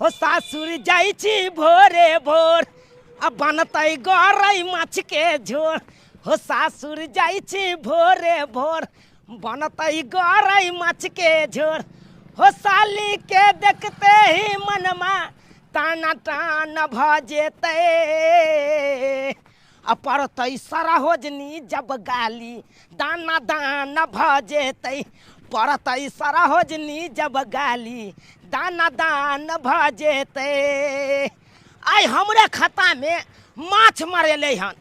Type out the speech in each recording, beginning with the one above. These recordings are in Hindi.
हो सासुर जाई छी भोरे भोर अब बनतै गरई माछ के झोर हो सासुर जाई छी भोरे भोर बनतै गरई माछ के झोर हो साली के देखते ही मनमा ताना तान भ जेतै पड़तै सरहोजनी जब गाली दाना दाना भ जेतै पड़तै सरहोजनी जब गाली दाना दान भ जेतै आई हमरे खाता में माछ मरेले हन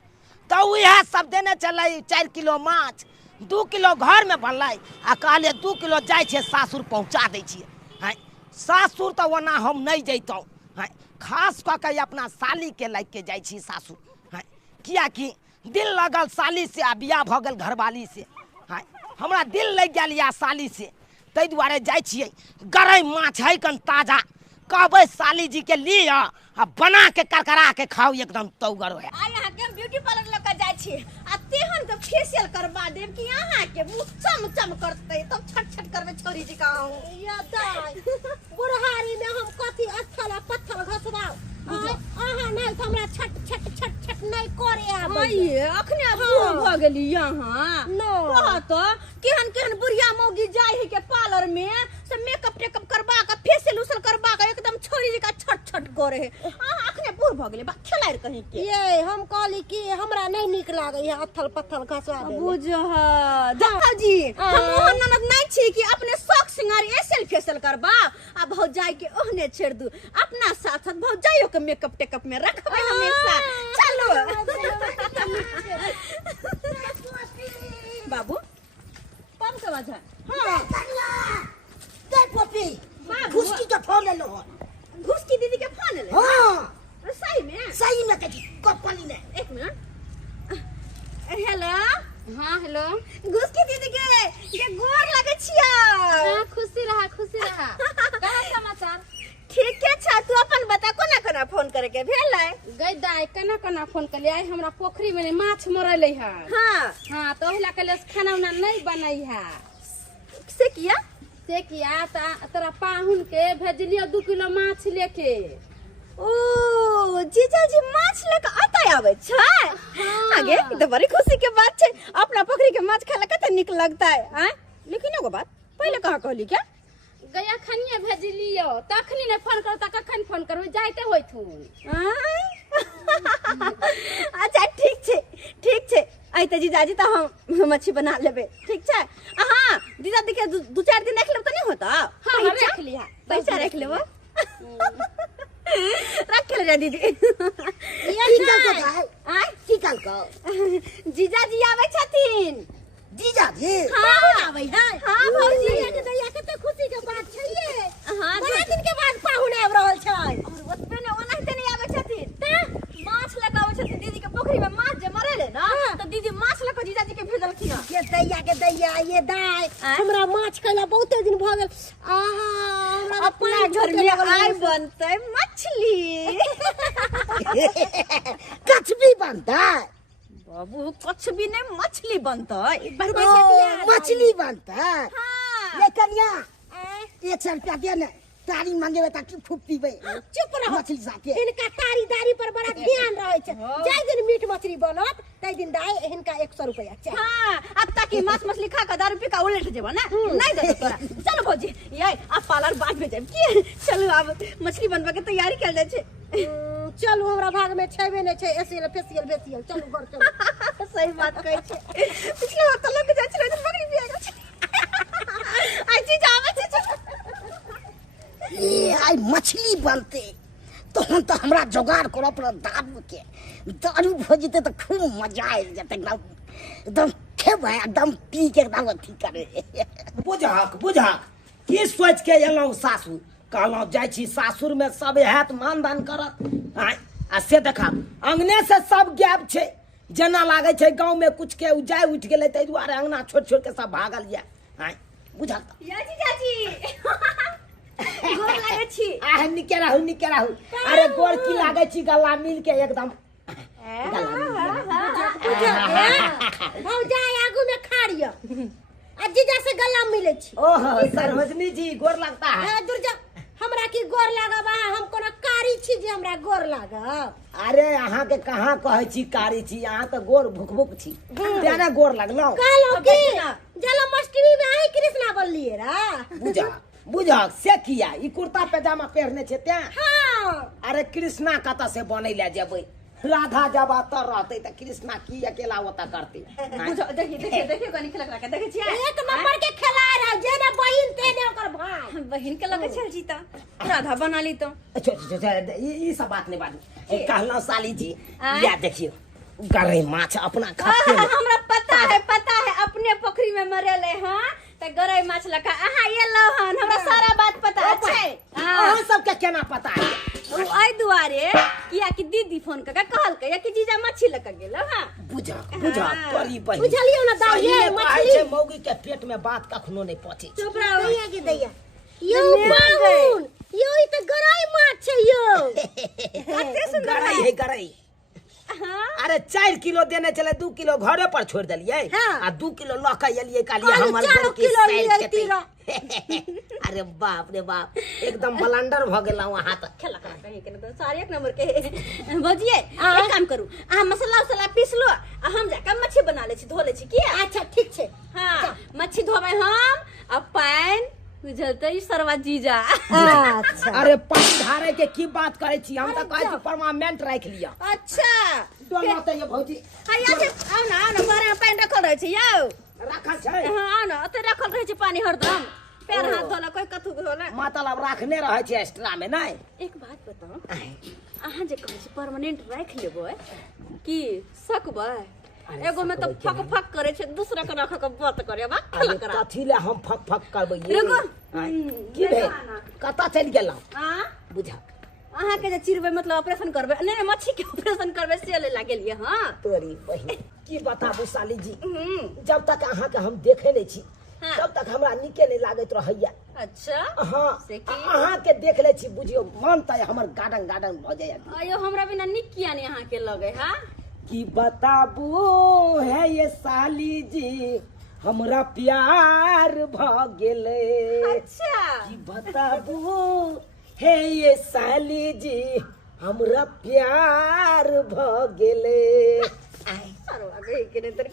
तो वह सब देने चलै 4 किलो माछ 2 किलो घर में बनलै आ कहले 2 किलो जाय छे सासुर पहुँचा दै छियै हैं सासुर तो ओना हम नहीं जैतौ हैं खास कऽ के अपना साली के लाग के जाय छी सासुर हैं किया कि दिल लगल साली से आ बियाह भ गेल घरवाली से हैं हमरा दिल लग गेल या साली से तै दुआरे जाय छियै गरई माछ है कन ताजा कहबै साली जी के लिए आ बना के करकरा के खाओ एकदम तौगर है आ यहाँ के ब्यूटी पार्लर लेकर जाय छी आ तेहन के फेशियल करवा देब कि यहाँ के मुंह चम चम करते तब छट छट करबे छोरी जी का या दाई बुढ़हारी में हम कथी अथल पत्थर घसबाओ आहा नहीं तो हमरा छट छट छट छट नहीं करे आबे ये अखने बूढ़ भ गेली यहाँ नो कहा तो केहन केहन बुढ़िया मौगी जाय है के पार्लर में से मेकअप टेकअप करवा के फेशियल उसल करवा के एकदम छोरी जी का छट छट करे है अखने बूढ़ भ गेली बा खेलाir कहीं के ये हम कहली कि हमरा नहीं निक लागे है अथल पत्थल घसवा दे बुझह देखा जी हम ओहन ननद नहीं छी कि अपने शौक सिंगार एसल फेशियल करबा आ भौजाई के ओहने छेड़ दू अपना साथ साथ भौजाइयो के मेकअप टेकअप में रखबे हमेशा चलो बाबू पम के बाजा हां दे पपी घुसकी के फोन ले लो घुसकी दीदी के फोन ले हां सही में के कपली ने 1 मिनट हेलो हाँ हेलो घुसकी दीदी के गोर लगे छिया हाँ खुशी रहा का समाचार ठीक है अच्छा तू अपन बता कोना कोना फोन करे के भेलै गई दाई कना फोन कर लिया हमरा पोखरी में माछ मरले है हां तो ओहिला कले खाना उना नहीं बनई है से किया तोरा पाहुन के भेजलियो 2 किलो माछ लेके ओ जीजा जी माछ लेके आता आवे छै आगे तो बड़ी खुशी के बात छै अपना पोखरी के माछ खाला कते निक लगता है लेकिन एगो बात पहले कहा कहली क्या गया खनिए भेजलियो तखनी ने फोन करो त कखन फोन करू जाइते होइथुन अच्छा ठीक छै आई त जीजाजी त हम मच्छी बना लेबे ठीक छै हां दीदा देखे 2-4 दिन रख लेब त नहीं होता हां रख लिया पैसा रख लेबो रख ले दीदी ये की कल को जीजाजी आवे छथिन जीजाजी हां आवे है हां भौजी के दैया कते खुशी के बात छै ये हां बड़ा दिन के बाद पाहुन आब रहल छै और ओतबे ने ओनाहिते नहीं आवे छथिन त माछ लेके आवे छथिन दीदी के पोखरी में माछ जे मरेले ना त दीदी माछ लेके जीजाजी के भेजलखिन के दैया ये दाई हमरा माछ खाइला बहुते दिन भ गेल आहा हमरा अपना घर में आइ बनते मछली कचबी बनता बाबू कुछ भी नहीं मछली बनते मछली बनता हां ये कन्या 100 रुपया दे ने तारी मांगेबे त की खूब पीबे चुप रह मछली साथे इनका तारी दारी पर बड़ा ध्यान रहे छै जाय दिन मीट मछली बनत तै दिन दाई इनका 100 रुपया चाहिए हां अब तक की माछ मछली खा के 10 रुपया का उलट जेबो ना नहीं दे तोरा चलो भौजी ये अब पार्लर बाद में जाब की चलो अब मछली बनबे के तैयारी कर ले छै चलू हमरा भाग में छेबे नहीं छै एसियल फेसियल चलू घर चलू सही बात कहै छै पिछले बार त लग जाय छले त बकरी बिया गेल छै आई चीज आवे छै ये आई मछली बनते तो हम तो हमरा जोगाड़ करो पर दारू हो जते तो खूब मजा आ जते एकदम खेबे एकदम पी के एकदम अथी करे बुझक की सोच के एलौ सासुर कहलौ जाय छी सासुर में सब हैत मानदान करत आ से देखा अंगने से सब गैब छै जना लागे छै गांव में कुछ के जाय उठ गेलै तै दुआरे अंगना छोड़ के सब भागल या बुझक या जीजाजी गोर लागे छी निके रहू अरे गोर की लागे छी गला मिल के एकदम भौजाई आगू में खाड़ियो आ जीजा से गला मिले छी ओहो सरवजनी जी गोर लगता है दुर्जा हमरा की गोर लागबा हम जी हमरा गोर लागब। अरे अहाँ के कहाँ कहे छी कारी छी, अहाँ तो गोर भुक छी, तेने गोर लगलो। कहलो कि जन्माष्टमी में आई कृष्णा बोलिए रा। बुझा से किया ई कुर्ता पैजामा पहनने छे त्या। हाँ अरे कृष्णा कत से बने ले जेबै, राधा जब तर रहते त कृष्णा की अकेला होता करते। बुझो देखिए कनी खलक रखा देखे छियै एक नंबर के खिला रहा जेने बहिन तेने ओकर भाई। बहिन के लगे चल जीता राधा बना ली तो। ई सब बात नहीं बात कहला साली जी। या देखियो गरई माछ अपना खाते में। हमरा पता है अपने पोखरी में मरेले हां त गरई माछ लखा। आहा ये लहन हमरा सारा बात पता छै। हां सबके केना पता है? ओइ दुआरे किया कि दीदी फोन करके कहल के कि जीजा मछली लक गेल। हां बुझा तोरी बहिन बुझलियो ना दा ये मछली मौगी के पेट में बात कखनो नहीं पहुंचे। चुप रहो भैया की दैया यो बाहुन यो ई त गरई माछ छै यो। कते सुंदर है गरई। अरे 4 किलो देने चले 2 किलो घरे पर छोड़ दिलिए आ 2 किलो लका एलिए कालिए हमर घर के साइड के। अरे बाप रे बाप एकदम ब्लंडर भ गेला वहां त खेला करा कहीं के तो सारे एक नंबर के भजिए। एक काम करू आ मसाला पीस लो आ हम जाके मच्छी बना ले छी धो ले छी की। अच्छा ठीक छै। हां मच्छी धोबै हम आ पान बुझलते ई सरवा जीजा। अच्छा अरे पानी धारे के की बात करे छी, हम त कहै छी परमानेंट राख लिया। अच्छा दोनों त ये भौजी हां ये आओ ना बारे में पानी रखल रहे छै यौ। रखल छै। हां आओ ना ओते रखल रहे छै पानी हरदम। पैर हाथ धोला कोई कथु धोला मतलब रखने रहे छै एक्स्ट्रा में नहीं। एक बात बताओ अहाँ जे कहै छी परमानेंट राख लेबै कि सकबै? एगो में तो फक फक करे छै दूसरा के रख के बात करे बा खेल करा। कथी ले हम फक फक करबै ये? की भे कता चल गेलौ? हां बुझा अहाँ के जे चिरबै मतलब ऑपरेशन करबै नहीं मच्छी के ऑपरेशन करबै से ले लागेलिए। हां तोरी बहिन की बताबू साली जी, जब तक अहाँ के हम देखे नहीं छी तब तक हमरा निके नहीं लागत रहैया। अच्छा हां से की अहाँ के देख ले छी बुझियो मन त हमर गार्डन भ जाय। अयो हमरा बिना निक किया नहीं अहाँ के लगे। हां की बताबू है ये साली जी हमरा प्यार भ गेले। अच्छा की बताबू है ये साली जी हमरा प्यार भ गेले। सरवा गई के ने तर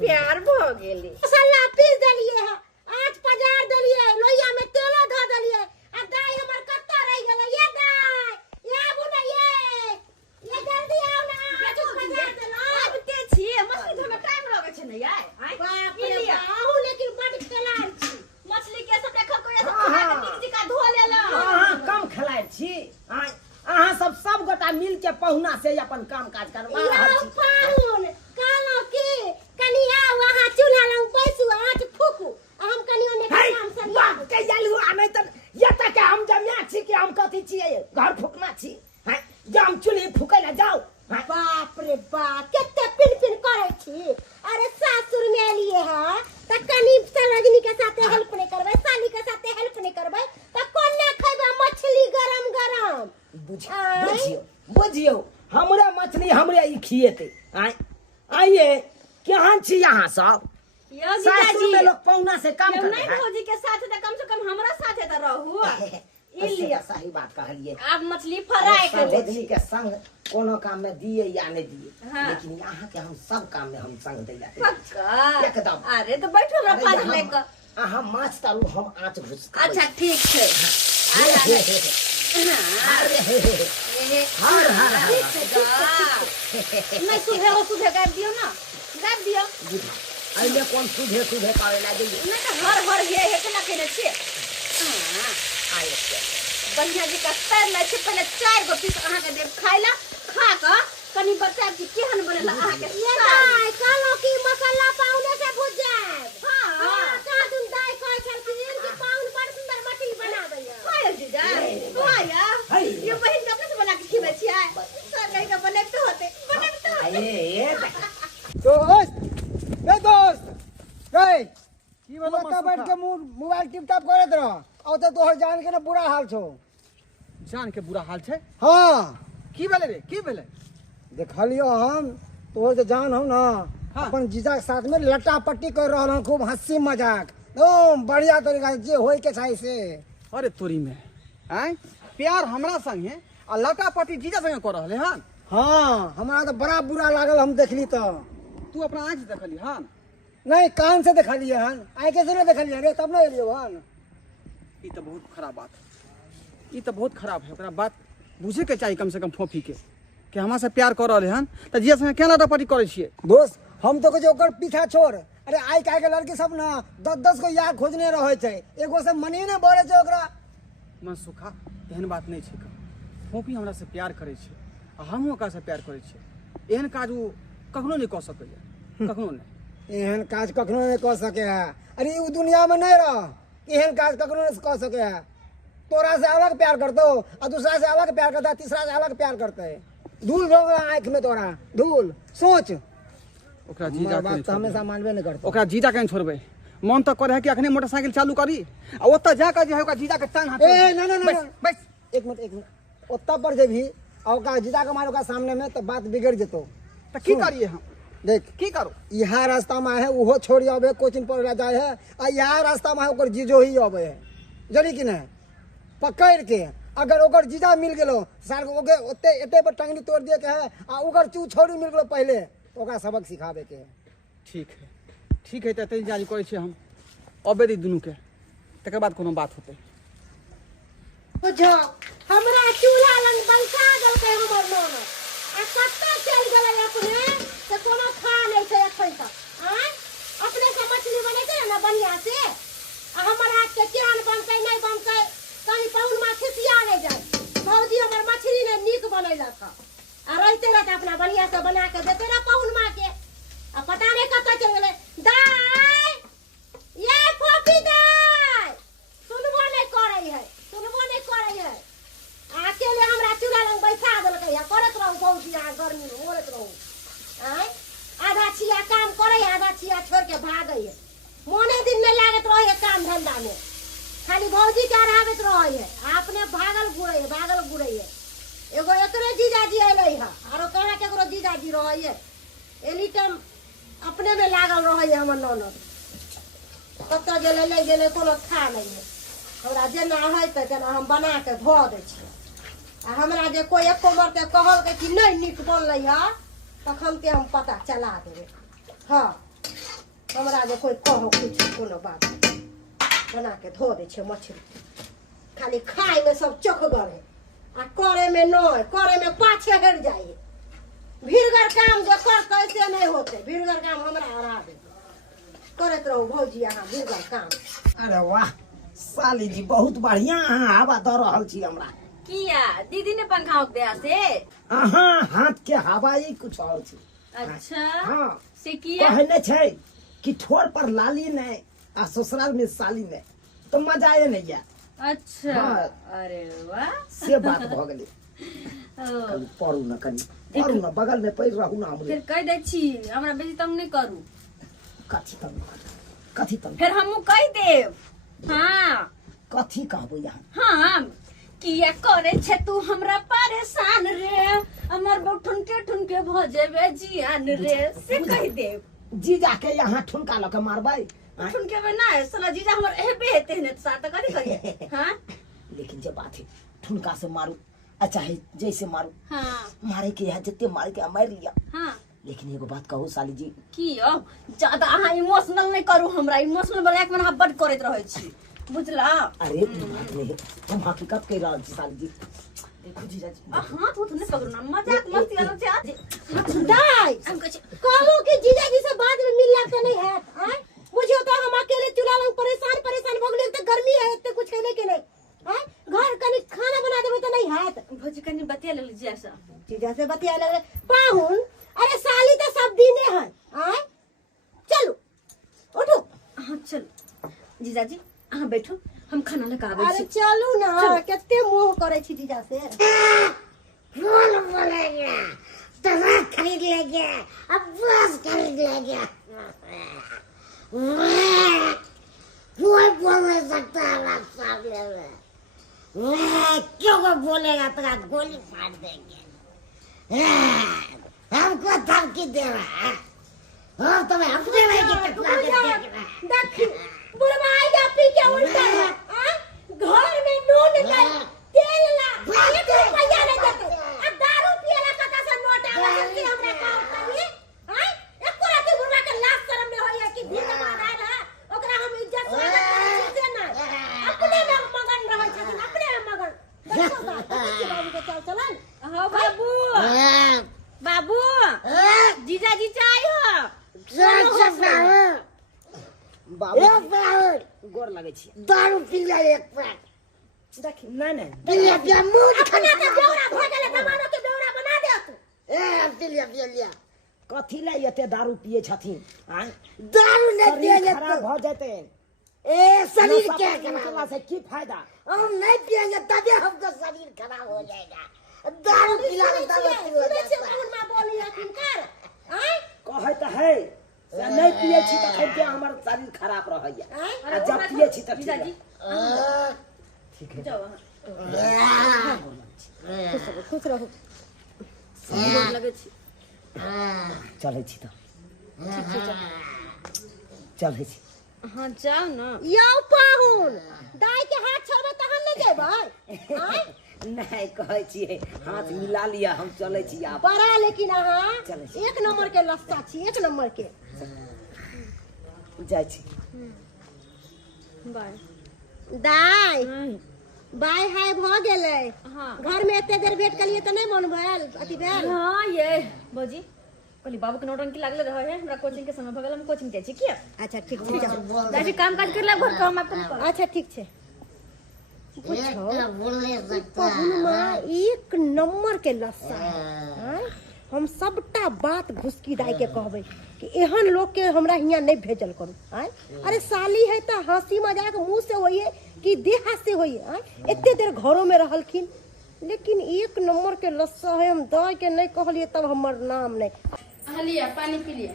प्यार भ गेली। मसाला पीस देलिए है आंच पजार देलिए लोहिया में तेल ध देलिए आ दाई हमर कत्ता रह गेल। ये दाई ये बुना ये जल्दी आओ ना पजार देलो। अब ते छी मछली धोमे टाइम लगे छै ने यार। बाप रे आहू लेकिन बड़ खेलाड़ छी मछली के सब देखल को ऐसे टिक का धो लेला। हां कम खेलाड़ छी अहाँ सब गोटा मिल के पहुना से अपन काम काज करवा रहल छी। पाहुन कालो की कनिया वहां चूल्हा लंग बैसू आंच फूकू हम कनियो ने काम से बाप के जालू आ नहीं त ये तक हम जमिया छी कि हम कथि छिए घर फूकना छी। हां जम चूल्ही फूकै ला जाओ। बाप रे बाप केते पिन करे छी। अरे सासुर में लिए है त कनी सरजनी के साथे हेल्प नहीं करबे साली के साथे हेल्प नहीं करबे त कोन ने खइबे मछली गरम बुझियो हमरा मछली हमरे ई खिएते। आइए केहन छी यहाँ सब? यो जीजाजी में लोग पौना से काम करे नहीं भौजी के साथ त कम से कम हमरा साथे त रहू। इसलिए सही बात कहलिए। आप मछली फ्राई कर ले भौजी के संग कोनो काम में दिए या नहीं दिए लेकिन यहाँ के हम सब काम में हम संग दे जाते पक्का एकदम। अरे तो बैठो रे पाँच लेकर अहाँ माछ तारू हम आंच घुस। अच्छा ठीक है। नहीं सुधे गाड़ दियो ना गाड़ दियो। अइले कौन सुधे करे लागे नहीं तो हर हे केना केने छी। हां आए बढ़िया जी का पैर ले छी पहले 4 गो पीस अहाँ के देब खाइला खा के कनी बच्चा की केहन बनेला अहाँ के। ये दाई कालो की मसाला पाउने से भुज जाए। हां का तुम दाई कह छलखिन कि पाउन बड़ सुंदर मछली बना दैया। हाय जीजा हाय ये बहिन के कैसे बना के खिबै छियै सर नहीं के बनैते होते दोस्त गए की बोलता बैठ के मोबाइल टिप-टाप करत रह औ त तोहर जान के ना बुरा हाल छौ। जान के बुरा हाल छै? हां की भेले रे की भेले? देखलियो हम तोहर जे जान हो ना अपन जीजा के साथ में लट्टा पट्टी कर रहल हूं खूब हंसी मजाक एकदम बढ़िया तरीका से जे होय के छै से। अरे तोरी में आय प्यार हमरा संग है आ लड़का पति जीजा संग कर रहले हन। हाँ हमरा तो बड़ा बुरा लागल हम देखली तो। तू अपना आँख से देखली हन? नहीं कान से देखलिए हन, आँख से नहीं देखलिए रे, तब ना एलियो हन। ई तो बहुत खराब बात है, ई तो बहुत खराब है। ओकरा बात बुझे के चाहिए कम से कम फोफी के कि हमरा से प्यार कर रहले हन त जीजा संग क्या लड़ा पटी करे छिए। दोस्त हम तो कुछ ओकर पीछा छोड़, अरे आई काहे के लड़की सब ना 10-10 को यार खोजने रहे छै, एगो से मनी ने बढ़े छै ओकरा। मन सुखा एहन बात नहीं छै। फोफी हमरा से प्यार करे छै आ हम ओकरा से प्यार करे छै। एहन काज वो कखनो नहीं कह सकैया, कखनो नहीं। एहन काज कखनो नहीं कह सके है। अरे उ दुनिया में नहीं रह, एहन काज कखनो नहीं कह सके है। तोरा से अलग प्यार करतो और दूसरा से अलग प्यार करता, तीसरा से अलग प्यार करता है। धूल भोग आँख में तोरा धूल। सोच ओकरा जीजा बात तो हमेशा मानबे नहीं करतो। ओकरा जीजा के छोड़बे। मन तो करे है कि अखने मोटरसाइकिल चालू करी आ ओत्ता जाकर जे है ओकरा जीजा के टांग हाथ। ए ना ना ना बस एक मिनट ओत्ता पर जे भी और ओकरा जीजा के मारो का सामने में तो बात बिगड़ जेतो। तो की करिए हम? देख की करो? यहाँ रास्ता में है उहो छोड़ी आवे कोचिंग पर जाए है आ यहाँ रास्ता में है ओकर जीजो ही आवे है, जनी कि नहीं। पकड़ के अगर ओकर जीजा मिल गेलो साल ओके ओते एते पर टंगनी तोड़ दिए के है आ ओकर चू छोड़ी मिल गेलो पहले तो ओकरा सबक सिखावे के है। ठीक है तो जारी करे छी हम अबे दी दुनू के, तकर बाद कोनो बात होते। बुझो हमरा चूल्हा लंग बैसा देलकै हमर नौन आ कत्ता चल गेलै अपने से कोनो खा नहीं छै एखन तक। अपने से मछली बनै छै ना बढ़िया से आ हमर हाथ के केहन बनतै नहीं बनतै कहीं पाउन माँ खिसिया नहीं जाए। भौजी हमर मछली ने नीक बनैलक आ रहते रहते अपना बढ़िया से बना के देते रह पाउन माँ के। आ पता नहीं कत्ता चल गेलै। दाई ये फोफी दाई सुनबो नहीं करे है, सुनबो नहीं करे है। अकेले हमरा चूल्हा लंग बैठा देलकै है, करत रहू भौजी यहाँ गर्मी में ओरत रहू। आधा छिया काम करे आधा छिया छोड़ के भागे है। मोने दिन में लागत रहे है काम धंधा में, खाली भौजी के अरावत रहे है। अपने भागल गुड़े है। एगो एकरे जीजाजी अलै है आरो कहाँ केकरो जीजाजी रहे है। एनी टाइम अपने में लागल रहे है हमर ननद। कत्ता गेलै नहीं गेलै कोनो खा नहीं है। हमरा जेना है तेना हम बना के धो दै छियै आ हमरा जे कोई एको मरते कहल के कि नहीं नीक बनलै है तखन के हम पता चला देबै। हाँ हमरा जे कोई कहो कुछ कोनो बात बना के धो दै छियै मछली। खाली खाए में सब चोखगर है आ करे में नहीं, करे में पाछे हट जाए। भीड़गर काम जो करते से नहीं होते, भीड़गर काम हमरा हरा दे। करत रहो भौजी यहाँ भीड़गर काम। अरे वाह साली जी बहुत बढ़िया अहाँ हवा दऽ रहल छी हमरा। किया दीदी ने पंखा दिया से? अहाँ हाथ के हवा ही कुछ और छी। अच्छा हाँ से किया कहने छै कि ठोर पर लाली नहीं आ ससुराल में साली नहीं तो मजा ये नहीं है। अच्छा हाँ। अरे वाह से बात भ गेलै। कनी पढ़ू न, कनी पढ़ू न, बगल में पढ़ रहू न हमरे। फिर कह दे छी हमरा बेसी तंग नहीं करू। कथी तंग फिर हमू कह देव। हाँ कथी कहबो यहाँ? हाँ किया करे छे तू हमरा परेशान रे, हमर ठुनके ठुनके भ जेबे जियान रे से कह देव। जीजा के यहाँ ठुनका लऽ के मारबै? ठुनके में ना साला जीजा हमर एबे हेते ने सा त कथी कहिए। हां लेकिन जे बात है ठुनका से मारू अच्छा है जैसे मारू। हाँ मारे के यहाँ जितने मारे के मार लिया। हाँ लेकिन एगो बात कहू साली जी की अब ज्यादा अहाँ इमोशनल नहीं करू। हमरा इमोशनल ब्लैक में अहाँ बड करैत रहै छी बुझला। अरे ई बात नहीं है, हम हकीकत कह रहल छी साली जी। देखो जीजा जी हां तू नहीं पकड़ू ना, मजाक मस्ती वाला से आज दाई हम कह छी कहलो कि जीजाजी से बाद में मिलला तो नहीं है। मुझे तो हम अकेले चूल्हा लंग परेशान हो गेले। तो गर्मी है इतने कुछ कहने के नहीं। घर कनी खाना बना देबे तो नहीं है। भौजी कनी बतिया ले लीजिए ऐसा जीजा से बतिया लगे पाहुन। अरे साली तो सब दिने है। चलो उठो। हाँ चलो जीजाजी अहाँ बैठो हम खाना लेकर आबै अरे छी। चलू ना, केते मोह करे छी जीजा से। कौन बोलेगा? तवा खरीद लेंगे, अब बस खरीद लेंगे। कोई बोल नहीं सकता हमारे सामने में। क्यों कोई बोलेगा तो गोली फाड़ देंगे। हमको धमकी दे रहा है और तुम्हें अपने भाई की कटवा देखी बुढ़वा आएगा पी के उल्टा है। घर में नून नहीं तेल ला 1 रुपया नहीं देते अब दारू पियला कता से नोट आवे कि हमरा का करी हैं एको राती बुढ़वा के लाज शर्म में होइए कि भीख मांगाय रहा ओकरा हम इज्जत स्वागत करै छी ना अपने में मगन रहै छथिन अपने में मगन देखो बाबू के चल चलन हाँ बाबू बाबू जीजाजी चाय हो गोर लगे छी दारू पी ले एक पैक देखी नहीं पिलिया पिया मुंह अपने के बेवड़ा भ गेले जमानो के बेवड़ा बना दे तू पिलिया पिलिया कथी ले एते दारू पिए छथिन आय दारू नहीं पिएंगे खराब तो हो जते ए शरीर नशा क्या पानी खराब से की फायदा हम नहीं पिएंगे तभी हमका शरीर खराब हो जाएगा दारू पिलाने दवा शुरू हो सुनै छी जाता है कोन में बोली हथिन कर हैं कहे त है से नहीं पिए छी त खाइ के हमर शरीर खराब रहैया आ जब पिए छी त जीजाजी ठीक है जाओ खुश रहो गोर लगे छी चलै छी त चलै छी हाँ जाओ ना यौ पाहुन दाई के हाथ छोड़बे तहन ले जेबै हैं नहीं कहै छी हाथ मिला लिया हम चलै छी आप बड़ा लेकिन अहाँ चलै छी। 1 नंबर के लस्सा छी 1 नंबर के जाइ छी बाय दाई बाय हाय भ गेलै हाँ घर में एते देर भेट कलिए त नहीं मन भेल अति भेल हाँ ये भौजी कहली बाबू के नौटंकी लागले रहे है हमरा कोचिंग के समय भगल हम कोचिंग जाय छी किया अच्छा ठीक छै जाओ दादी काम काज करला घर काम अपन कर अच्छा ठीक छै पूछो बोलने सकता पहुनमा 1 नंबर के लस्सा हैं हम सबटा बात घुसकी दाई के कहबै कि एहन लोग के हमरा हियां नहीं भेजल करू हैं अरे साली है त हंसी मजाक मुंह से होइए कि देह से होइए हैं एते देर घरों में रहलखिन लेकिन 1 नंबर के लस्सा है हम दाई के नहीं कहलिए तब हमर नाम नहीं लिया पानी पी लिया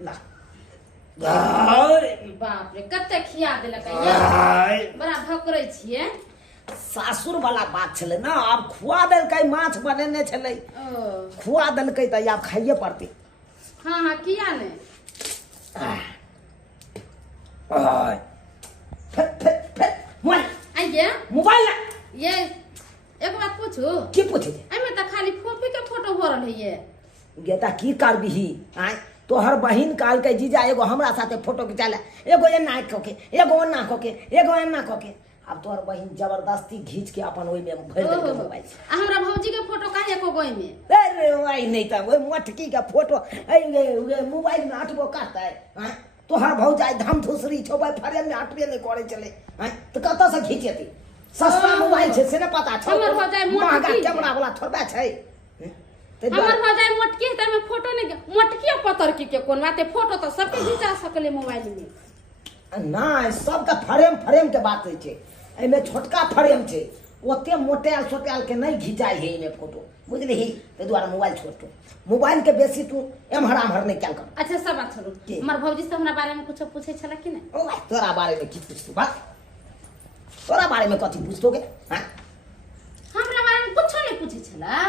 ला बाप रे कते खिया देलक बड़ा भकरै छियै सासुर वाला बात छले ना अब खुआ देलकै माछ बनेने छले खुआ देलकै त आब खाइए पड़ते हाँ हाँ किया ने आइए मोबाइल ये एक बात पूछू की पूछे एमे त खाली फोफी के फोटो हो रहल है गेता की करबिही आय तोहर बहिन काल के जीजा एगो हमरा साथे फोटो खिंचाला एगो एना कोके एगो ओना कोके एगो एना कोके अब तोहर बहिन जबरदस्ती घींच के अपन ओइ में भर देलकै मोबाइल आ हमरा भौजी के फोटो काहे को गोई में अरे ओइ नहीं त ओइ मटकी के फोटो ए मोबाइल में अटबो करतै आय तोहर भौजाई धाम धुसरी छौ भाई फ्रेम में अटबे नहीं करे चले आय त कत से घींचेती सस्ता मोबाइल छै से ने पता छौ हमर भौजाई महंगा मोटकी कैमरा वाला थोड़बे छै हमर भौजाई मोटकी है त में फोटो नहीं मोटकी पतरकी के कोन बाते फोटो त सबके खिंचा सकले मोबाइल में नहीं सबका फ्रेम के बात है छै एमे छोटका फ्रेम छै ओते मोटेल सोटेल के नहीं घिचाई है एमे फोटो बुझलिही ते द्वारा मोबाइल छोटो मोबाइल के बेसी तू एमहर नहीं क्या कर अच्छा सब बात छोड़ू हमर भौजी से हमरा बारे में कुछ पूछे छला कि नहीं ओ तोरा बारे में की पूछतू बात तोरा बारे में कथी पूछतोगे हां हमरा बारे में कुछ नहीं पूछे छला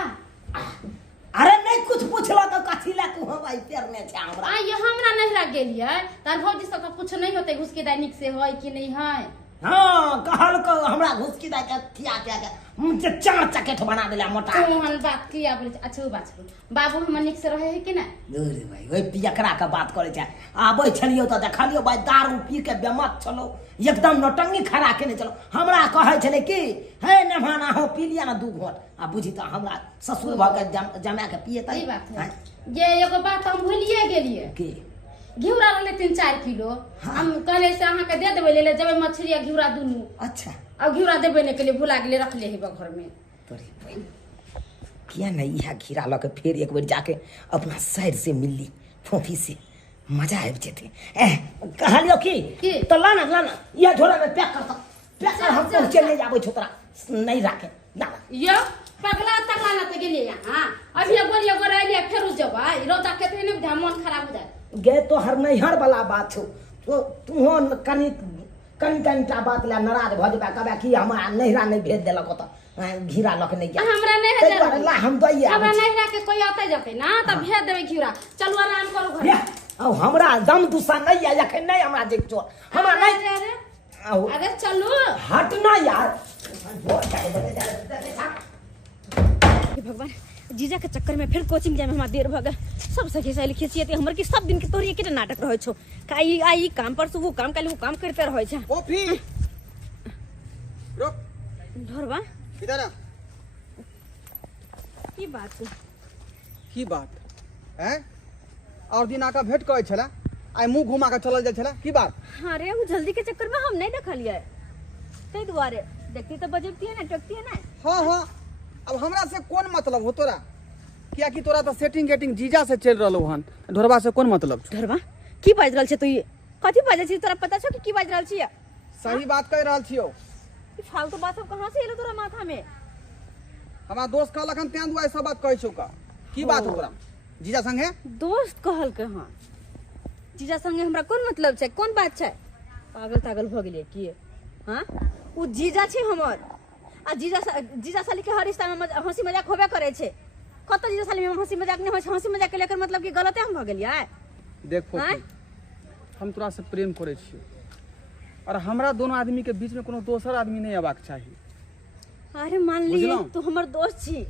अरे नहीं कुछ पूछला तो कथी ला तू हम आई पैर में छै हमरा आ ये हमरा नहीं रह गेलिए तार भौजी सब का कुछ नहीं होते घुस के दैनिक से होय कि नहीं है हां कहल को हमरा घुस की दा के खिया के मुझे चार चकेट बना देला मोटा मोहन बात किया बोले अच्छा बात छोड़ू बाबू हम निक से रहे है कि नहीं अरे भाई ओइ पियकरा के बात करे छै आबै छलियो त देखलियो भाई दारू पी के बेमत चलो एकदम नौटंगी खड़ा केने चलो हमरा कहै छले कि हे नभाना हो पी लिया ना 2 घोट आ बुझी त हमरा ससुर भ के जमा के पिए त सही बात है ये एगो बात हम भूलिए गेलिए के घिउरा रहले 3-4 किलो हम कहले से अहाँ के दे देबे ले जेबे मछली आ घिउरा दुनू अच्छा अब घिउरा देबे ने के लिए भुला गेले रख ले है घर में तोरी भाई किया नहीं यह खीरा लके फिर एक बार जाके अपना साइड से मिल ली फोफी से मजा आबि जेते ए कहलियो की तो लाना ये झोला में पैक कर हम पहुंचे ले जाबो छोतरा नहीं राखे ना यो पगला तगला ना त गेलिए यहां अभी गोलिया गोराइलिया फेर जबाई रोजा के ने बुझा मन खराब हो जाए गे तो हर नैहर वाला बात छो तो तू कनी टा बात ला नाराज भ जेबा कहबा कि हमरा नैहरा नहीं भेज देलक त घीरा लक नहीं गया हमरा नहीं है ला हम दइया हमरा नैहरा के कोई आते जते ना त भेज देबे घिउरा चलू आराम करू घर औ हमरा दम दुसा नहीं है यखन नहीं हमरा जे चोर हमरा नहीं आओ। अरे चलो हट ना यार। हे भगवान, जीजा के चक्कर में फिर कोचिंग जाए में हमारा देर भगल। सब सखी सहेली खिंचिए थे हमर की सब दिन के तोरी एक नाटक रहे छो। काई आई काम पर वो काम काली वो काम करते रहे छे। पोपी रुक ढोरबा इधर आ। की बात है? की बात है? और दिन आका भेंट करे छला, आई मुंह घुमा के चलल जाय छला, की बात? अरे वो जल्दी के चक्कर में हम नहीं देखलिए तै दुआरे देखती तो बजबती है ना टकती है ना। हाँ हाँ, अब हमरा से कौन मतलब हो तोरा? किया कि तोरा तो सेटिंग गेटिंग जीजा से चल रहलो हन, ढोरबा से कौन मतलब छौ? ढोरबा की बाज रहल छे तू? ये कथी बाजे छी? तोरा पता छौ कि बाज रहल छी? सही बात कह रहल छियो। ई फालतू बात सब कहां से एलो तोरा माथा में? हमारा दोस्त कहलक हन तें दुआरे सब बात कहै छौ का? की बात हो तोरा जीजा संगे? दोस्त कहल के हाँ जीजा संगे हमरा कौन मतलब छे? कौन बात छे? पागल तागल भ गेलिए की? हाँ उ जीजा छे हमर आ जीजा साली के हर रिश्ता में हंसी मजाक होबे करे छे। कत जीजा साली में हंसी मजाक नहीं होय छे? हंसी मजाक के लेकर मतलब कि गलते हम भ गेलिए? देख पोपी, हम तोरा से प्रेम करे छियो और हमरा दोनों आदमी के बीच में कोनो दोसर आदमी नहीं आबाक चाहिए। अरे मान लिए बुझलौं? तू हमर दोस्त छी,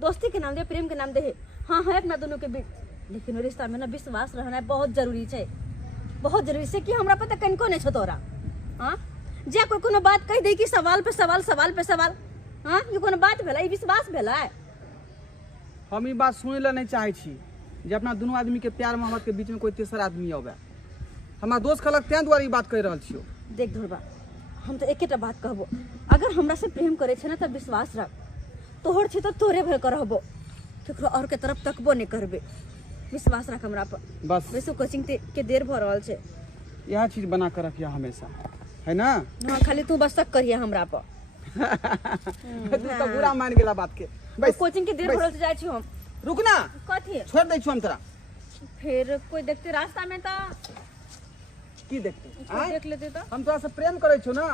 दोस्ती के नाम दे, प्रेम के नाम दे। हाँ है अपना दोनों के बीच, लेकिन रिश्ता में ना विश्वास रहना बहुत जरूरी है। बहुत जरूरी से कि हमरा पता कनको नहीं छो तोरा। हाँ जे कोई कोनो बात कह दे कि सवाल पे सवाल सवाल पे सवाल, हाँ ये कोनो बात भेला? ई विश्वास भेला? हम ई बात सुने ला नहीं चाहे छी जे अपना दोनों आदमी के प्यार मोहब्बत के बीच में कोई तेसर आदमी आवे। हमारा दोस्त कहलक तें दुआरे ई बात कह रहल छियो। देख ढोरबा, हम तो एकेटा बात कहबो, अगर हमरा से प्रेम करे छे ना तो विश्वास रख। तोहर छे तो तोरे भर कर रहबो, केकरो और के तरफ तकबो नहीं करबे। विश्वास रख हमरा पर। बस वैसे कोचिंग के देर भ रहल छे, यह चीज बना कर रखिया हमेशा, है ना? हाँ खाली तू बस तक करिए हमरा पर। तू तो बुरा मान गेला बात के। बस कोचिंग के देर बस। भ रहल छे, जाय छी हम। रुक ना, कथी छोड़ दै छी हम तोरा। फिर कोई देखते रास्ता में तो की देखते? कोई आँय? देख लेते तो। हम तोरा से प्रेम करे छो ना।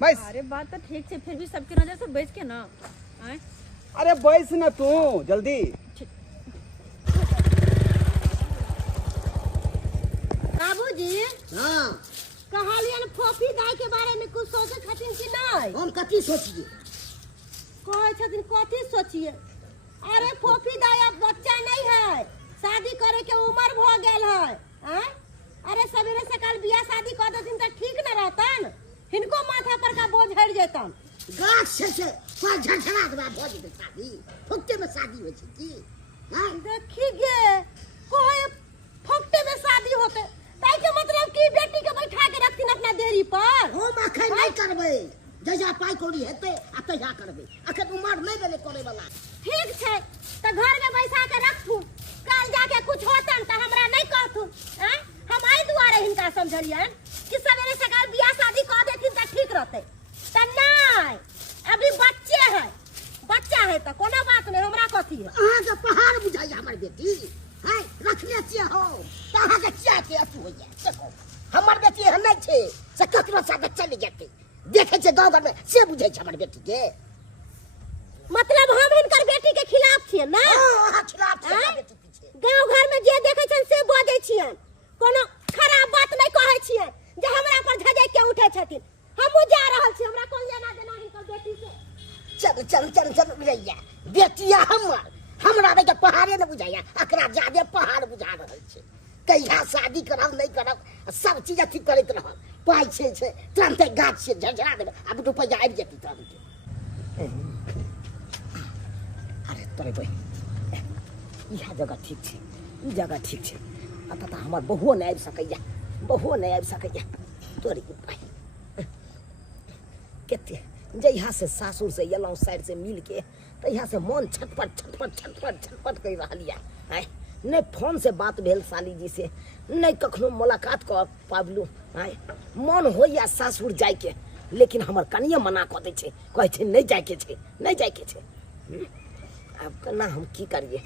बस अरे बात तो ठीक छे, फिर भी सबके नजर से बच के ना। आय अरे बैस ना तू जल्दी। बाबूजी हाँ कहलियन फोफी दाई के बारे में कुछ सोचे छथिन कि नहीं? हम कथी सोचिए? कहे छथिन कथी सोचिए? अरे फोफी दाई अब बच्चा नहीं है, शादी करे के उम्र भ गेल है। हैं? अरे सवेरे सकाल बियाह शादी कर देथिन तो ठीक न रहतन? हिनको माथा पर का बोझ हट जेतन। गाछ से कोई झड़झड़ा के बाद हो जेतै शादी? फुकते में शादी होइ छै की? हाँ देखी गे कोई फुकटे में शादी होते ताई के मतलब की बेटी के बैठा के रखथिन अपना देरी पर? हम अखन नहीं करबै, जहिया पाई कौड़ी हेतै आ तहिया करबै। अखन उमर नहीं भेलै करे वाला। ठीक छै तो घर में बैठा के रखथु, कल जाके कुछ होतन तो हमरा नहीं कहथु। हैं? हम आई दुआरे हिनका समझलियन कि सवेरे सकाल बियाह शादी कर देथिन तो ठीक रहते। त नहीं, अभी बच्चे है, बच्चा है तो कोनो बात नहीं, हमरा कथी है? अहाँ के पहाड़ बुझाइए हमर बेटी? हैं रखले छियै हो तो अहाँ के चाय के अथु होइए। देखो हमर बेटी एहन नहीं छै से ककरो साथे चलि जेतै। देखे छै गाँव घर में से बुझै छै हमर बेटी के। मतलब हम हिनकर बेटी के खिलाफ छियै ना? अहाँ खिलाफ छै हमर बेटी पीछे। गांव घर में जे देखे छन से बजै छियन, कोनो खराब बात नहीं कहै छियन जे हमरा पर झजक के उठै छथिन। हमहू जा रहल छी, हमरा कोन लेना देना हिनकर बेटी से। चल चल चल चल बुझैया बेटिया हमर, हमरा के पहाड़े न बुझाइया, एकरा ज्यादे पहाड़ बुझा रहल छै। कहिया शादी करब नहीं करब सब चीज अथी करैत रहब। पाइ छै तुरंते गाछ से झड़झड़ा देबै, अब रुपैया आबि जेतै तुरंते। अरे तोरे भाई यह जगह ठीक छै, ई जगह ठीक छै। पता हमर बहुओ नहीं आबि सकैया, बहुओ नहीं आबि सकैया। तोरे भाई केते जहिया से सासुर से एलौं साइड से मिल के तहिया से मन छटपट छटपट छटपट छटपट कर रहलिया। आय नहीं फोन से बात भेल साली जी से, नहीं कखनो मुलाकात कर पाबलू। आय मन होइया सासुर जाय के, लेकिन हमर कनिया मना कऽ दै छै, कहै छै नहीं जाय के छै, नहीं जाय के छै। अब केना हम की करिए?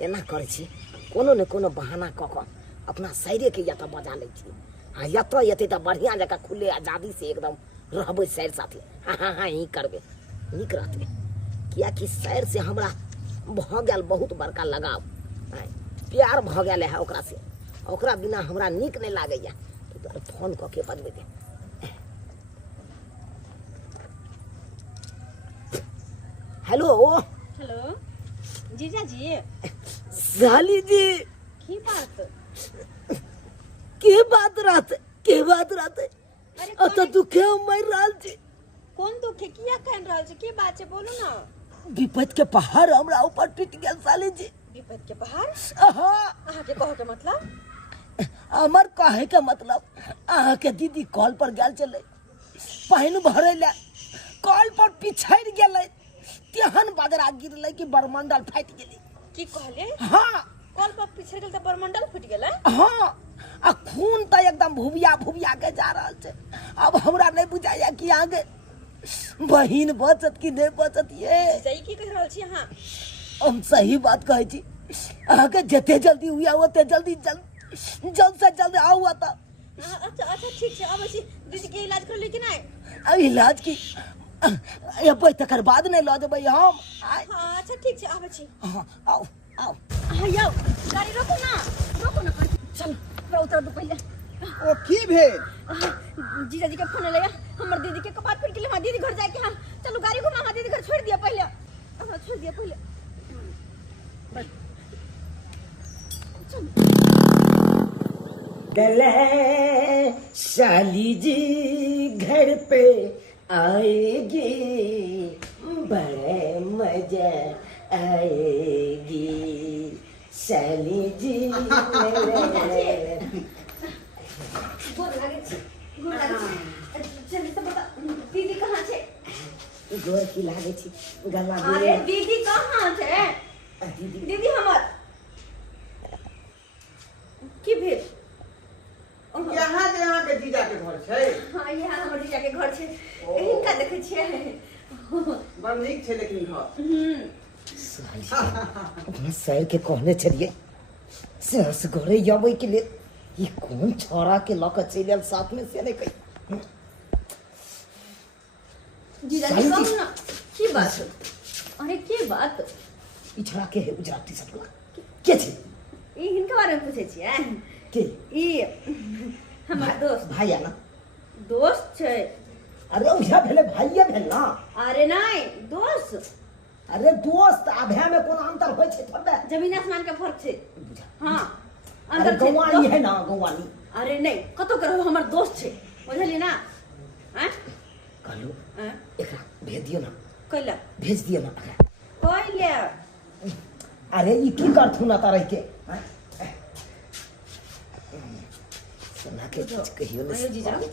एना करै छी कोनो ने कोनो बहाना कऽ कऽ अपना साइरे के यतऽ बजा लै छी। हाँ यतऽ एतै तऽ बढ़िआँ जकाँ खुले आजादी से एकदम रहबै सैर साथे। हाँ हाँ हाँ यही करबै, नीक रहतै। कियाकि सैर से हमरा भऽ गेल बहुत बड़का लगाव, प्यार भऽ गेल है ओकरा से। ओकरा बिना हमरा नीक नहीं लागैया, ताहि दुआरे फोन कऽ के बजबै दे। हेलो हेलो जीजा जी साली जी की बात के बात रहते अरे अत दुखे मर रहल छी कौन दुख है किया कह रहल छी की बात है बोलू ना विपत के पहाड़ हमरा ऊपर टूट गेल साली जी विपत के पहाड़ अहाँ अहाँ के कहो के मतलब हमर कहे के मतलब अहाँ के दीदी कॉल पर गेल चले पानी भरे ले कॉल पर पिछड़ गेले तेहन बदरा गिरले कि बरमंडल फाट गेली की कहले हाँ कॉल पर पिछड़ गेल त बरमंडल फूट गेलै हाँ आ खून तो एकदम भुबिया के जा रहल छै अब हमरा नहीं बुझाया कि आगे बहिन बचत कि नहीं बचत ये सही की कह रहल छी अहाँ हम सही बात कहै छी अहाँ के जते जल्दी हुआ ओते जल्द से जल्द आओ त अच्छा अच्छा ठीक छै आबै छी दीदी के इलाज कर ली कि नहीं अब इलाज की अबै तकर बाद नहीं लऽ जेबै हम हाँ अच्छा ठीक छै आबै छी हाँ, आओ आओ हाँ याओ गाड़ी रोको ना चल मैं उतर दो पहले ओ की भेल जीजा जी के फोन ले हमर दीदी के कपाट फूट गेलै हां दीदी घर जाए के हां चलो गाड़ी घुमा हां दीदी घर छोड़ दिया पहले हां छोड़ दिया पहले गले शाली जी घर पे आएगी बड़े मजा आएगी शाली जी गोर लागे छी जल्दी से बता दीदी कहाँ छे गोर की लागे छी गला अरे दीदी कहाँ छे दीदी हमर की भेल यहाँ जे यहाँ के जीजा के घर छै हाँ यहाँ हमर जीजा के घर छे हिनका देखे छियै बड़ नीक छै लेकिन घर अपना सर के कहने चलिए सस घरे अबै के लिए ये कौन छोरा के लक चल आयल साथ में से नहीं कही जीजा जी कहू ना की बात अरे की बात पिछड़ा के है उजरा टी शर्ट वाला के छै ई हिनका बारे में पूछे छियै के ई हमर दोस्त भाई है ना दोस्त छै अरे उजरा भेले भाईये भेल ना अरे नहीं दोस्त अरे दोस्त आभे में कोन अंतर होय छै तबे जमीन आसमान के फर्क छै हाँ अरे अंदर छै गवानी है ना गवानी अरे नहीं कतो करो हमर दोस्त छै बुझलिए ना हैं कहलो हैं एकरा भेज दियो ना कैला भेज दियो ना कैले अरे ई की करथु ना तारे के सुना के कुछ कहियो अरे जीजा नहीं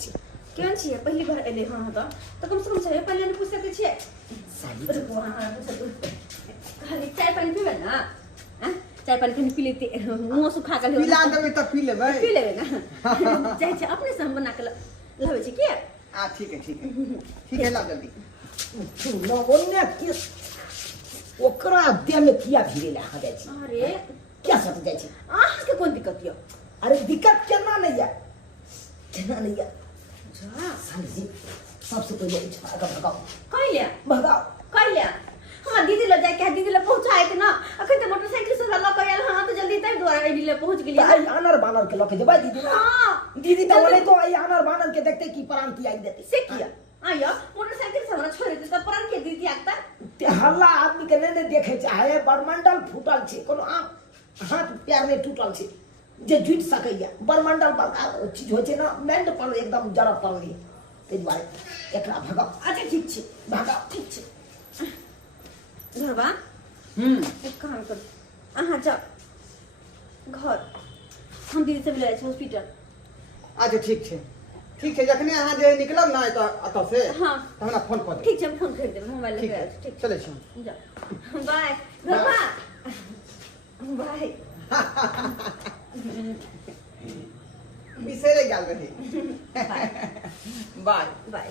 केहन छियै पहली बार एले हाँ तो कम से कम छै पहले ने पूछ सकै छियै साली अरे वाह हाँ पूछ खाली चाय पानी पीबे ना हैं चाय पानी कनी पी लेते मुंह सुखा गेल पिला देबै त पी लेबै पी लेबै ना चाय छै अपने से हम बना के लाबै छी की आ ठीक है ला जल्दी ना ओन्ने के ओकरा देह में किया भिरे ला हा जाय छी अरे क्या सत जाय छी अहाँ के कोन दिक्कत यो अरे दिक्कत केना नहीं है केना नहीं है जा साली जी सबसे पहले इच्छा का भगाओ कैले हमर दीदी ले जाय के दीदी ले पहुंचाए के ना अखन त मोटरसाइकिल से ल के आयल हां तो जल्दी तै द्वारा एडी ले पहुंच गेली आई आनर बानर के लके जेबा दीदी ना हां दीदी तो बोले तो आई आनर बानर के देखते की प्राण की आई देती से किया आया मोटरसाइकिल से हमरा छोड़ दे त प्राण के दीदी आता ते हल्ला आदमी के ने देखे चाहे बरमंडल फूटल छे कोनो हाथ पैर में टूटल छे जे जुट सकैया बरमंडल बड़का चीज होय छे ना मेंड पर एकदम जरा पड़ली ते दुआरे एकरा भगाओ अच्छा ठीक छे भगाओ ठीक छे घरबा एक काम कर अहाँ जा घर हम दीदी से मिले हॉस्पिटल अच्छा ठीक छै जखने अहाँ जे निकलब ना एतऽ से हाँ त हमरा फोन कर ठीक छै फोन कर देब मोबाइल ठीक लगा है ठीक चलै छी जा बाय घरबा बाय बिसरे गेल रही बाय बाय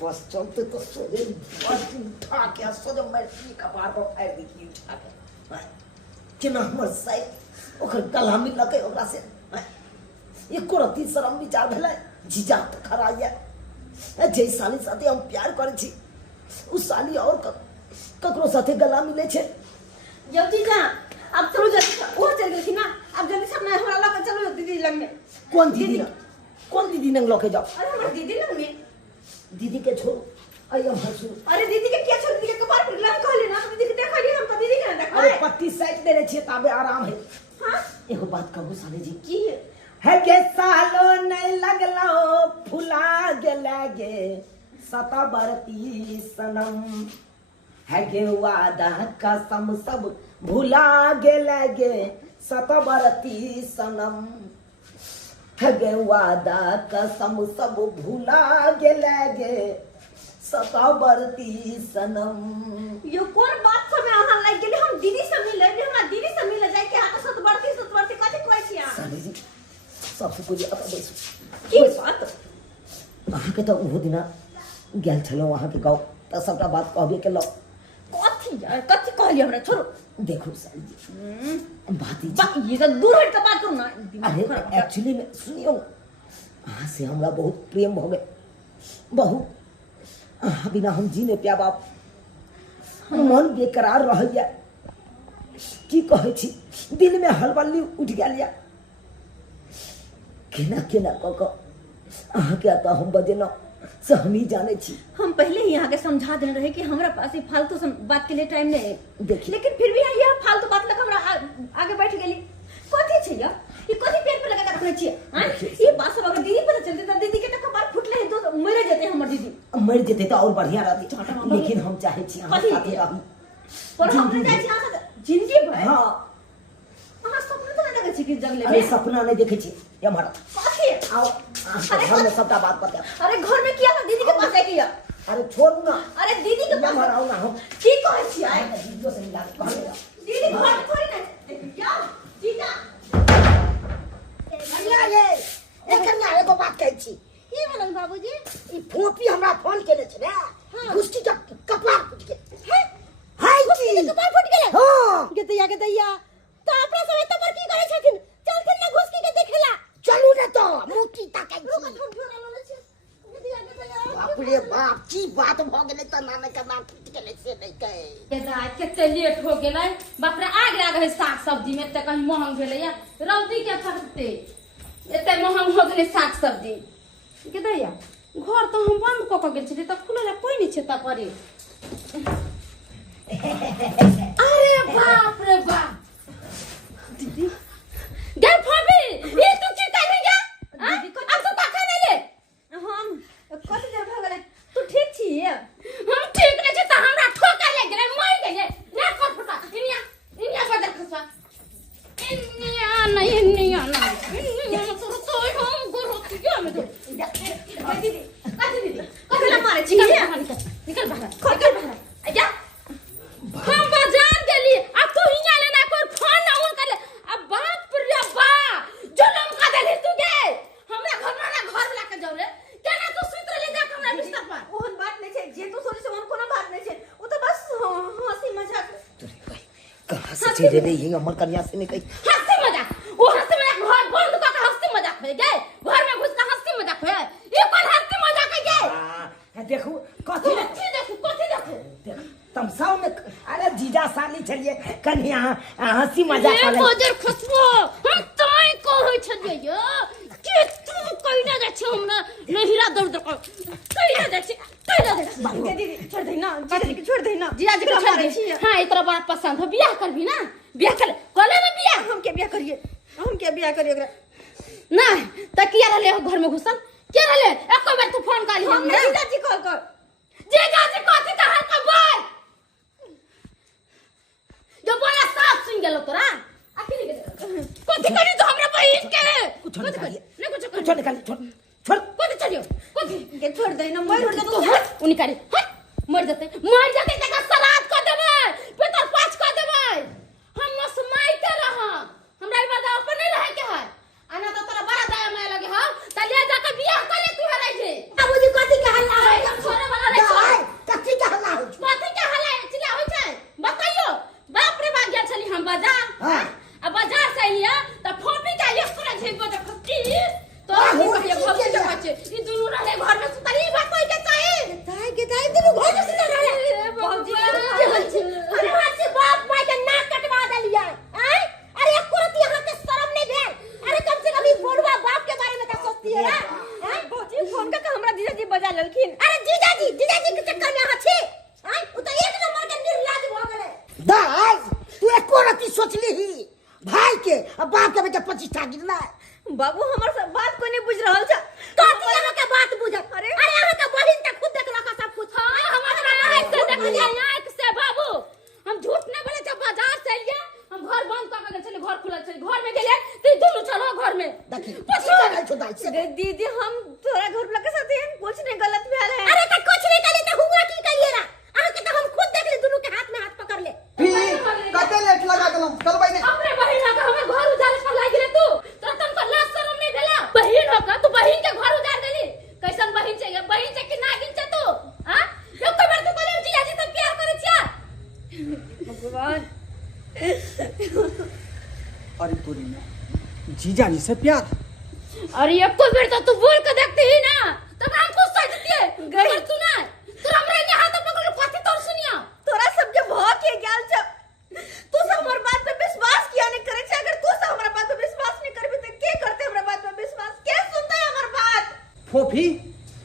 बस चलते तो सोजे बस उठा के सोजे मर्सी का बार पर फाड़ दी उठा के केना हमर साइड ओकर गला में लगे ओकरा से एको रत्ती शरम विचार भेलै जीजा त खरा ये जे साली साथे हम प्यार करे छी उ साली और ककरो साथे गला मिले छे जाओ जीजा अब चलो जल्दी वो चल गई थी ना अब जल्दी से मैं हमरा लग चलो दीदी लग में कौन दीदी नंग लके जाओ अरे हमारी दीदी लग में दीदी के छोड़ आइए हंसू। अरे दीदी के क्या छोड़, दीदी के कपार पर लग कहले ना, दीदी के देखा ली हम तो दीदी के ना देखा। अरे पट्टी साइड देने छिए ताबे आराम है। हां एगो बात कहू साले जी की है के सालो नहीं लगलो फुला गेलागे सताबरती सनम है गे वादा कसम सब भुला गेलागे सताबरती सनम है गे वादा कसम सब भुला गेलागे सताबरती सनम। यो कौन बात सब में अहां लग गेले, हम दीदी से मिले हमरा दीदी से मिले जाय के हाथ सतबरती कथि कहै छी अहां? साले जी सबसे कुछ अब बेसु की बात अहाँ के तो वो दिना गेल छलो वहां के गांव त सबटा बात कहबे केलो। कथि कहली हमरा छोड़ो। देखो साली जी बात ही बा ये तो दूर हट के बात करू ना। अरे एक्चुअली में सुनियो अहाँ से हमरा बहुत प्रेम हो गए, बहुत अहाँ बिना हम जी नहीं पिया बाप, मन बेकरार रहैया की कहै छी, दिल में हलबल्ली उठ गेल या केना केना क अहाँ के तो हम बजेना से हम ही जाने छी। हम पहले ही यहाँ के समझा देने रहे कि हमरा पास ही फालतू बात के लिए टाइम नहीं है, देखिए लेकिन फिर भी यह फालतू बात लग हमरा आगे बैठ गेली। कथि छै या ये कथि पेड़ पे लगा के रखने छिए? हां ये बात सब अगर दीदी पता चलते त दीदी के त कपार फुटले है तो मर जेते हमर दीदी। मर जेते तो और बढ़िया रहती, लेकिन हम चाहे छी अहाँ साथे रहू पर हम नहीं चाहे छी अहाँ साथे जिंदगी भर। हां अहाँ सपना तो नहीं देखे छी कि जंगले अरे में? सपना नहीं देखे छी ये हमारा। कथि आओ अरे घर में सबटा बात बता। अरे घर में किया दीदी के पास है किया? अरे छोड़ ना, अरे दीदी के पास हमारा ना हम की कहै छी आए दीदी से मिला दीदी घर में थोड़ी ना क्या जीजा कन्या ये ए कन्या एगो बात कहै छी। की भेलन बाबूजी? ई फोपी हमरा फोन केने छै ने, गुस्ती के कपार फुट गेल। है हाय जी कपार फुट गेले। हां के दैया तो अपना सब एत पर की करे छथिन? चलथिन ना घुसकी के देखेला। चलू ने तो मुकी ताकै छी। हम झोरा लेले छी। के दैया बाप रे बाप की बात भ गेलै त नाना के नाम फुट गेलै से नहीं कहे। के दाय कते लेट हो गेलै, बाप रे आग लाग है साग सब्जी में त कहीं महंग भेलै या रौदी के फटते एते महंग हो गेलै साग सब्जी। के दैया घर तो हम बंद क के गेल छी त खुलल कोई नहीं छै त परे। अरे बाप रे बाप दीदी गए भाभी ये तू की कर रही है? दीदी को अब तो ताका नहीं ले। हम कथि देर भ गेलै तू ठीक छी? हम ठीक नहीं छै त हमरा ठोका ले गेलै मर गेलै ना कर फटा इनिया पर देख खसा इनिया नहीं तो हम गुरु क्या में दो दीदी कथि ना मारे छी? निकल बाहर आजा हम बाजार गेली अब तू हिया लेना कोई फोन ना उन कर ले। अब बाप रे बा जुलम का देली तू गे हमरा घर ना घर ला के जाऊ रे केना तू सुत ले जा हमरा बिस्तर पर। ओहन बात नहीं छै जे तू सोचे से ओहन कोनो बात नहीं छै, वो तो बस हंसी मजाक। कहां से चले रे ये हमर कन्या से नहीं कही हंसी मजाक वो हंसी मजाक घर बंद क के हंसी मजाक हो गए घर में घुस के हंसी मजाक हो ये कौन हंसी मजाक है गे? देखो कथि देखो तमसाओ में अरे जीजा साली चलिए कन्या हंसी मजाक ये वाले मजर खुशबू हम तोय कहै छलिए यो के तू कहिना जा छ हमरा नहिरा दौड़ दौड़ कहिना जा छ दीदी छोड़ दे ना, जीजा के छोड़ दे ना। जिया जी को मारे छोड़ छी। हां एकरा बड़ा पसंद हो बियाह करबी ना बियाह कर कोले में बियाह हम क्या बियाह करिए, हम क्या बियाह करिए ओकरा? ना त किया रहले हो घर में घुसल के रहले एको बार तू फोन कर हम लिया जीजा जी कॉल कर जीजा जी कथि त हर का बोल जो बोला साफ सुन गेलो तोरा आखिर कथि करी तो हमरा बहिन के कुछ कथि निकालिए करी नहीं कुछ कुछ निकालिए छोड़ कथि चलियो कथि के छोड़ दे ना, मर उड़ तो हट उनी करे हट मर जाते तका सलाद क देबै पेटर पाँच क देबै हम मसमाई के रह हमरा ई बात अपन नहीं रहे के है आना तो तोरा बड़ा दया में लगे हां त ले जा के बियाह कर ले तू हराई जे बाबूजी कथि के हल्ला है? छोरे वाला रे कथि के हल्ला है? कथि के हल्ला है चिल्ला होय छै बताइयो बाप रे बाप गेल छली हम बाजार हाँ। अब बाजार से लिया त फोपी का एक पूरा झेको देख की तो हो, ये ठीक भौजी है के जा। बच्चे ई दुनू रहे घर में सुतली ई बात कोई के चाहे दाई दुनु घर में सुतल रहे। भौजी अरे हाथ से बाप माय के नाक कटवा देलिए। हैं? अरे एक कुरती यहां के शर्म नहीं भेल? अरे कम से कम ई बुढ़वा बाप के बारे में तो सोचती है ना? हैं? भौजी फोन का हमरा जीजाजी बजा लेलखिन। अरे जीजाजी के चक्कर में अहाँ छी आय उ त एक नंबर के निर्लज भ गेलै। दास तू एको रति सोचली ही भाई के अब बाप के बेटा 25 टा गिरला। बाबू हमर सब बात कोई नहीं बुझ रहल छ। कथि अहाँ के बात बुझत? अरे अहाँ के बहिन त खुद देखला का सब कुछ। हमरा आँख से देखलिए, आँख से बाबू। हम झूठ नहीं बोले, जब बाजार से आइए हम घर बंद कर के चले, घर खुला चले, घर में गेले तो दोनों चलो घर में। देखी पूछो छो दाई से दीदी हम तोरा घर वाला के साथ हैं, कुछ नहीं गलत भेल है। अरे त कुछ नहीं कली त हुआ की करिए रा? अहाँ के त हम खुद देख ली दोनों के हाथ में हाथ पकड़ ले। कते लेट लगा देलौ चल भाई ने अपने बहिन का हमें घर उजाड़े पर लाग रे तू तुमको लाज शर्म नहीं देला? बहिन हो का तू बहिन के घर उजाड़ देली? कैसन बहिन चाहिए? बहिन से कि नागिन से तू? हां यो कोई बार तू बोले जीजाजी से प्यार करे छिया? भगवान अरे तोरी ने जीजाजी से प्यार। अरे एक को बेर तो तू बोल के देखती ही ना, तब हम कुछ सोचती है गई तू ना तू हमरे ने हाथ पकड़ कथि तोर सुनिया तोरा सबके भाव के ज्ञान छ। तू सब हमर बात पे विश्वास किया नहीं करे छ। अगर तू सब हमरा बात पे विश्वास नहीं करबी त के करते हमरा बात पे विश्वास? के सुनते हमर बात? फोफी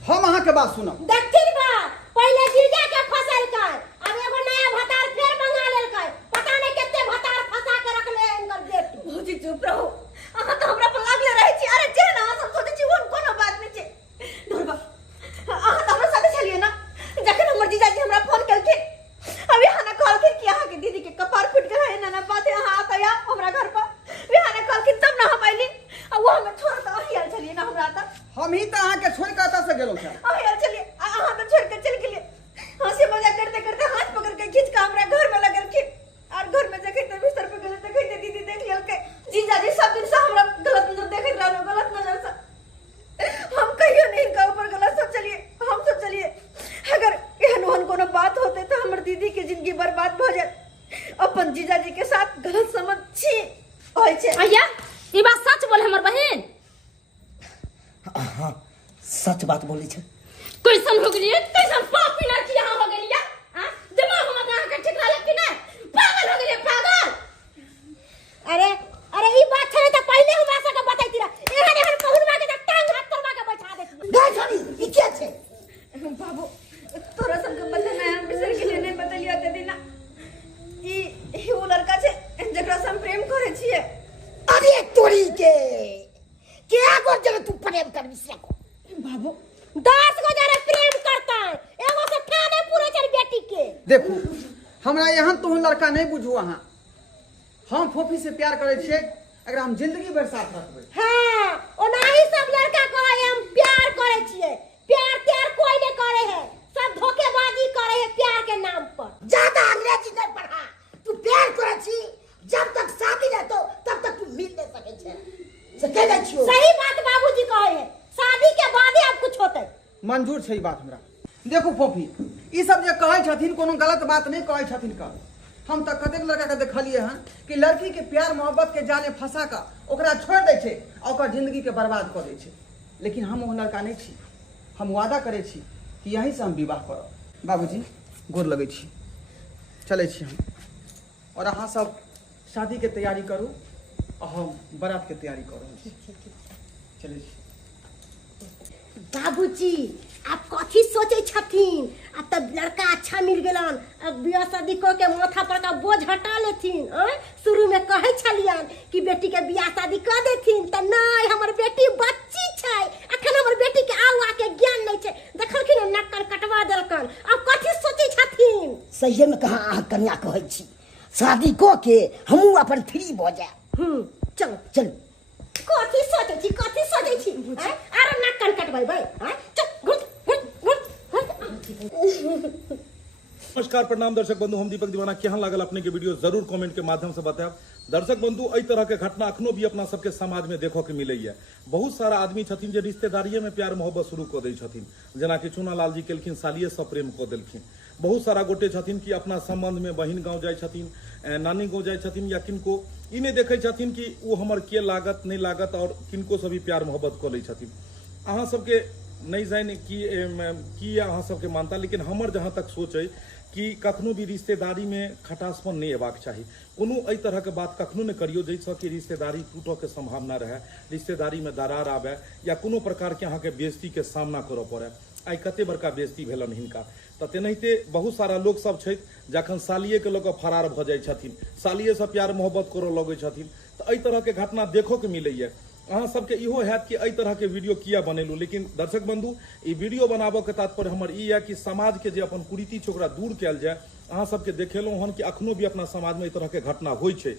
हम अहाँ के बात सुनब। देखती बा पहले जीजा के फसल कर, अब एगो नया भतार फेर मंगा लेलकै। पता नहीं कितने भतार फंसा के रखले इनकर बेटी। भौजी चुप रहो, अहाँ तो हमरा पर लागले रहै छी। अरे जे ना सब सोचे छी उन कोनो बात नहीं छै। धुरबा अहाँ तो हमरा साथे छलिए ना जखन हमर जीजाजी हमरा फोन केलखिन। अभी हाना कहलखिन कि अहाँ के दीदी के कपार फूट गेल है, ना बात है अहाँ आतया हमरा घर पर। वे हाना कहलखिन तब ना हम आइली, आ वो हमें छोड़ के अही आल छलिए ना हमरा त। हम ही त अहाँ के छोड़ के एतऽ से गेलौ छ। अही आल छलिए, अहाँ तो छोड़ के चल गेलिए। हंसी मजाक करते करते हाथ पकड़ के खींच के हमरा घर में लगलखिन। और घर में जखन ते बिस्तर पे गेले तखन ते दीदी देख लेलकै। जीजाजी सब दिन से हमरा गलत नजर देखैत रहलो, गलत नजर से। हम कहियो नहीं इनका ऊपर गलत सोचलिए। हम सोचलिए अगर एहन ओहन कोनो बात होते तो हमर दीदी के जिंदगी बर्बाद भ जाए। अपन जीजाजी के साथ गलत समझ छी होय छै। भैया ई बात सच बोले हमर बहिन? हां सच बात बोली छ। कैसन हो गेलिए? कैसन पापी लड़की यहाँ हो गेलिए? हां दिमाग में अहाँ के ठीक रहल कि नहीं? पागल हो गेलिए, पागल। अरे ई बात छले त पहले हमरा से के बताइती रा। एहन एहन पहुनवा के त टांग हाथ करवा के बैठा देती। गाय छोड़ी ई के छै? बाबू तोरा सबके बता ना हम बिसर के लिए नहीं बतलिया ते दिना। ई वो लड़का छै जेकरा से हम प्रेम करे छिए। अरे तोरी के क्या कर जब तू प्रेम कर बिसरा को? बाबू 10 गो जरा प्रेम करता है, एगो से थाने पूरे चल बेटी के। देखू हमरा यहाँ तो लड़का नहीं बुझू अहाँ। हम फोफी से प्यार करे छियै, अगर हम जिंदगी भर साथ रखबै। हां ओनाही सब लड़का कहे हम प्यार करे छिए। प्यार त्यार कोई नहीं करे है, सब धोखेबाजी करे है प्यार के नाम पर। ज्यादा अंग्रेजी नहीं पढ़ा। तू प्यार करे छी, जब तक शादी न तो तब तक तू मिल नहीं सके छे। से कह दै छियो। सही बात बाबूजी कहे है, शादी के बाद ही अब कुछ होते। मंजूर छै ई बात हमरा। देखू फोफी ई सब जे कहै छथिन कोनो गलत बात नहीं कहै छथिन का। हम त कतेक लड़का के देखलिए हन कि लड़की के प्यार मोहब्बत के जाले फंसा का ओकरा छोड़ दै छै आ ओकर जिंदगी के बर्बाद कर दै छै। लेकिन हम वो लड़का नहीं छी। हम वादा करे छी कि यहीं से हम विवाह करब। बाबूजी गोर लगै छी, चलै छी हम। और अहाँ सब शादी के तैयारी करू और हम बारात के तैयारी करू। चलै छी। बाबूजी आप कथी सोचे छथिन? अब तब लड़का अच्छा मिल गेलन, अब बियाह शादी क के माथा पर का बोझ हटा लेथिन। शुरू में कहे छलियन कि बेटी के बियाह शादी कर देथिन त नहीं, हमर बेटी बच्ची छै, अखन हमर बेटी के आवा के ज्ञान नहीं छै। देखलखिन नक्कल कटवा देलकन, अब कथी सोचे छथिन? सही में कहा अहाँ कन्या कहै छी, शादी को के हमहू अपन फ्री भ जाए। चलो चल कथी सोचे छी, कथी सोचे छी? आरो नक्कल कटवाइबै? चल घुट घुट घुट। नमस्कार प्रणाम दर्शक बंधु, हम दीपक दीवाना। केहन लागल अपने के वीडियो जरूर कमेंट के माध्यम से बताएब। दर्शक बंधु एहि तरह के घटना अखनो भी अपना सबके समाज में देखो के मिले है। बहुत सारा आदमी छथिन जे रिश्तेदारिये में प्यार मोहब्बत शुरू क दै छथिन, जेना कि चुनालाल जी केलखिन, सालिये से प्रेम क देलखिन। बहुत सारा गोटे छथिन कि अपना संबंध में बहिन गाँव जाय छथिन, नानी गाँव जाय छथिन, या किनको ई नहीं देखे छथिन कि वो हमर के लागत नहीं लागत, और किनको से भी प्यार मोहब्बत क लै छथिन। अहाँ सबके नहीं जाने कि अहाँ सबके मानता, लेकिन हमर जहां तक सोच है कि कखनो भी रिश्तेदारी में खटासपन नहीं हेबाक चाही। कोनो एहि तरह के बात कखनो नहीं करियो जाहिसँ कि रिश्तेदारी टूटऽ के संभावना रहे, रिश्तेदारी में दरार आवे या कोनो प्रकार के अहाँके बेइज्जती के सामना करऽ पड़े। आई कते बड़का बेइज्जती भेलन हिनका, तऽ तेनाहिते बहुत सारा लोग सब छथि जखन सालिये के लऽ कऽ फरार भऽ जाइ छथिन, सालिये से प्यार मोहब्बत करऽ लगै छथिन, तऽ एहि तरह के घटना देखो के मिलैया। अहाँ सबके इहो हैत कि एहि तरह के वीडियो किया बनेलू, लेकिन दर्शक बंधु ई वीडियो बनाबऽ के तात्पर्य हमर ई है कि समाज के जे अपन कुरीति छै ओकरा दूर कयल जाय। अहाँ सबके देखेलहुँ हन कि अखनो भी अपना समाज में एहि तरह के घटना होइ छै,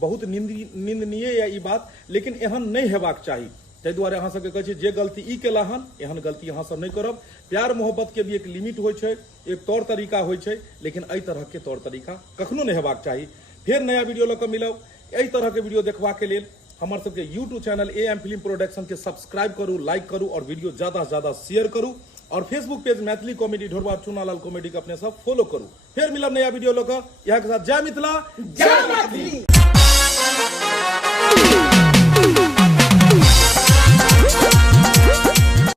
बहुत निंदनीय है ई बात, लेकिन एहन नहीं हेबाक चाही। ताहि दुआरे अहाँ सबके कहै छै जे गलती ई केला हन एहन गलती अहाँ सब नहीं करब। प्यार मोहब्बत के भी एक लिमिट होइ छै, एक तौर तरीका होइ छै, लेकिन एहि तरह के तौर तरीका कखनो नहीं हेबाक चाही। फेर नया वीडियो लऽ कऽ मिलब। एहि तरह के वीडियो देखबा के लेल हमर सबके YouTube channel AM film production के सब्सक्राइब करू, लाइक करू और वीडियो ज्यादा से ज्यादा शेयर करू, और Facebook page Maithili comedy Dhorba Chunalal comedy के अपने सब फॉलो करू। फिर मिलब नया वीडियो लऽ कऽ। यहाँ के साथ जय मिथिला, जय मैथिली।